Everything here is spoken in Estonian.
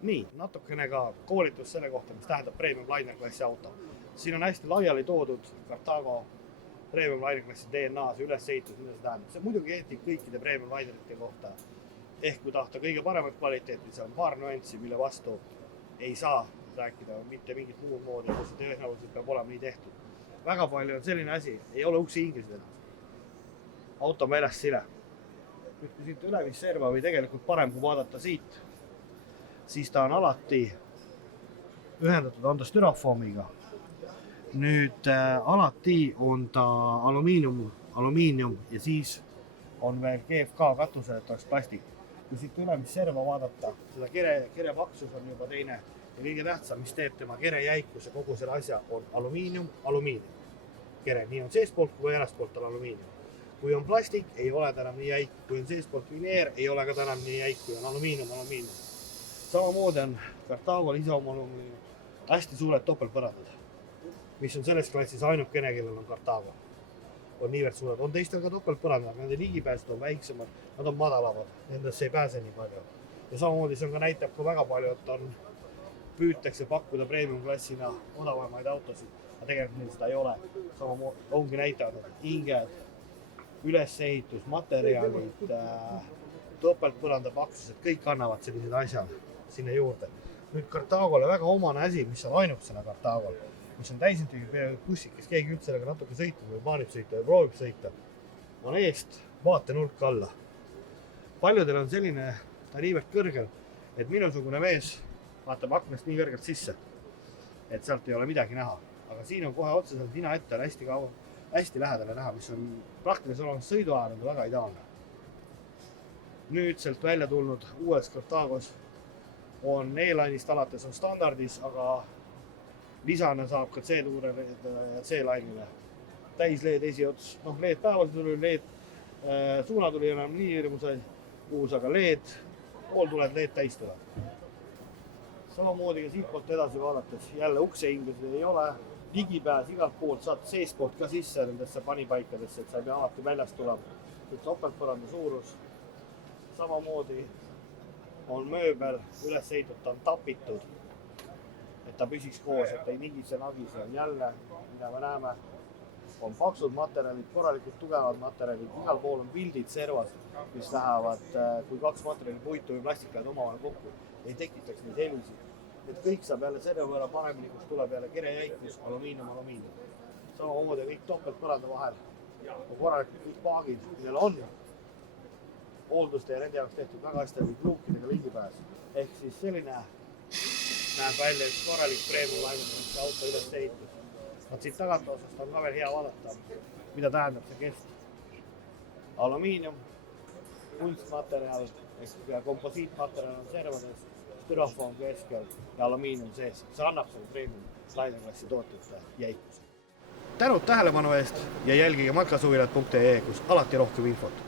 Nii, natukene ka koolitus selle kohta, mis tähendab Premium Liner klassi auto. Siin on hästi laiali toodud Carthago Premium Liner klassi DNA, see ülesehitus, mida see tähendab. See muidugi kehtib kõikide Premium Linerite kohta. Ehk kui tahta kõige paremat kvaliteeti, see on paar nüanssi, mille vastu ei saa rääkida mitte mingit muud moodi, kus see tõenäoliselt peab olema nii tehtud. Väga palju on selline asi, ei ole uksi inglised. Auto on väljast sile. Nüüd kui siit ülevisserva või tegelikult parem kui vaadata siit, siis ta on alati ühendatud anda stürofoomiga. Nüüd alati on ta alumiinium ja siis on veel GFK katusel, et oleks plastik. Kui siit ülemisserva vaadata, seda kere paksus on juba teine ja kõige tähtsam, mis teeb tema kere jäikuse kogu selle asja, on alumiinium. Kere, nii on seespoolt kui järastpoolt on alumiinium. Kui on plastik, ei ole ta enam nii jäik. Kui on seespoolt vineer, ei ole ka ta enam nii jäik, kui on alumiinium. Samamoodi on Carthago lisaomolumiinium hästi suured topeltpõrandad, mis on selles klassis ainukene, kellel on Carthago. On niivõrd suured. On teistel ka topeltpõrandad, nende ligipääsed on väiksemad, nad on madalamad, nendesse ei pääse nii palju. Ja samamoodi see on ka näitab ka väga palju, et püütakse pakkuda premium klassina odavamaid autosid, aga tegelikult seda ei ole. Samamoodi ongi näitavad, et hinged, ülesehitus, materjalid, topeltpõranda paksused, kõik annavad sellised asjad sinna juurde. Nüüd Carthagole väga omane asi, mis on ainuksena Carthagol, mis on täisintegreeritud bussid, kes keegi üldse sellega natuke sõita või plaanib sõita või proovib sõita, on eest vaatenurk alla. Paljudel on selline, ta niivõrd kõrgel, et minusugune mees vaatab aknast nii kõrgelt sisse, et sealt ei ole midagi näha. Aga siin on kohe otseselt nina ette on hästi lähedale näha, mis on praktiliselt olemas sõiduajal on väga ideaalne. Nüüd sealt välja tulnud uues Carthagos on E-line'ist alates on standardis, aga lisana saab ka C-tuurele ja C-line'ile. Täis LED esiots, LED päeval tuli, LED suuna tuli enam nii hirmusai uus, aga LED, pool tuleb, LED täis tuleb. Samamoodi ka siit poolt edasi vaadates, jälle ukse inglased ei ole, ligipääs igalt poolt saad seespoolt ka sisse nendesse panipaikadesse, et sa ei pea alati väljast tulema. Nüüd topeltpõranda suurus, samamoodi on mööbel üles ehitatud, ta on tapitud, et ta püsiks koos, et ei nigise nagise. Jälle, mida me näeme, on paksud materjalid, korralikult tugevad materjalid, igal pool on pildid servas, mis lähevad, kui kaks materjali puitu või plastikad omavahel kokku, ei tekitaks neid helisid. Et kõik saab jälle serva võrra paremini, kus tuleb jälle kere jäikus, alumiinium. Samamoodi kõik topeltpõranda vahel on korralikult kõik paagid, millel on hoolduste ja nende jaoks tehtud väga hästi kõik luukidega ligipääs. Ehk siis selline näeb välja üks korralik premium lainus auto üles ehitus. Siit tagantosast on ka veel hea vaadata, mida tähendab see kest. Alumiinium, kunstmaterjal, komposiitmaterjal on servades, styrofoon keskel ja alumiinium sees. See annab selle premium laineklassi tootjate jäikuse. Tänud tähelepanu eest ja jälgige matkasuvilat.ee, kus alati rohkem infot.